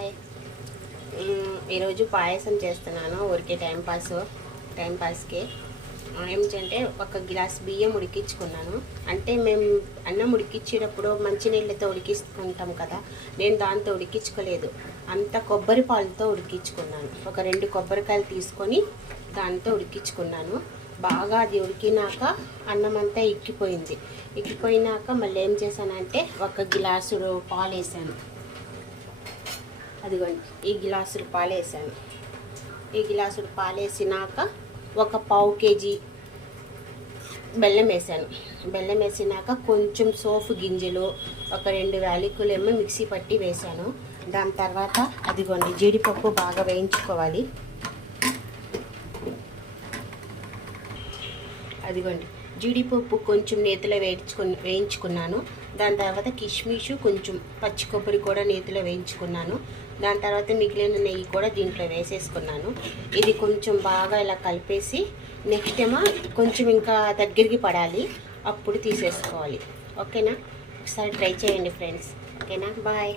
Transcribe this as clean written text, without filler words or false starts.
Hi. ఈరోజు పాయసం చేస్తున్నాను. ఊరికే టైంపాస్కి ఏమిటంటే ఒక గ్లాస్ బియ్యం ఉడికించుకున్నాను. అంటే మేము అన్నం ఉడికించేటప్పుడు మంచినీళ్ళతో ఉడికించుకుంటాం కదా, నేను దాంతో ఉడికించుకోలేదు. అంత కొబ్బరి పాలతో ఉడికించుకున్నాను. ఒక 2 కొబ్బరికాయలు తీసుకొని దాంతో ఉడికించుకున్నాను. బాగా అది ఉడికినాక అన్నం అంతా ఎక్కిపోయినాక మళ్ళీ ఏం చేశానంటే ఒక గ్లాసుడు పాలు వేసాను. అదిగోండి, ఈ గ్లాసుడు పాలు వేసాను. ఈ గ్లాసుడు పాలు వేసినాక ఒక 1/2 కేజీ బెల్లం వేసాను. బెల్లం వేసినాక కొంచెం సోపు గింజలు, ఒక 2 యాలకులు ఏమో మిక్సీ పట్టి వేసాను. దాని తర్వాత అదిగోండి జీడిపప్పు బాగా వేయించుకోవాలి. అదిగోండి జీడిపప్పు కొంచెం నేతిలో వేయించుకున్నాను. దాని తర్వాత కిష్మిషు, కొంచెం పచ్చి కొబ్బరి కూడా నేతిలో వేయించుకున్నాను. దాని తర్వాత మిగిలిన నెయ్యి కూడా దీంట్లో వేసేసుకున్నాను. ఇది కొంచెం బాగా ఇలా కలిపేసి నెక్స్ట్ ఏమో కొంచెం ఇంకా దగ్గరికి పడాలి, అప్పుడు తీసేసుకోవాలి. ఓకేనా? ఒకసారి ట్రై చేయండి ఫ్రెండ్స్. ఓకేనా? బాయ్.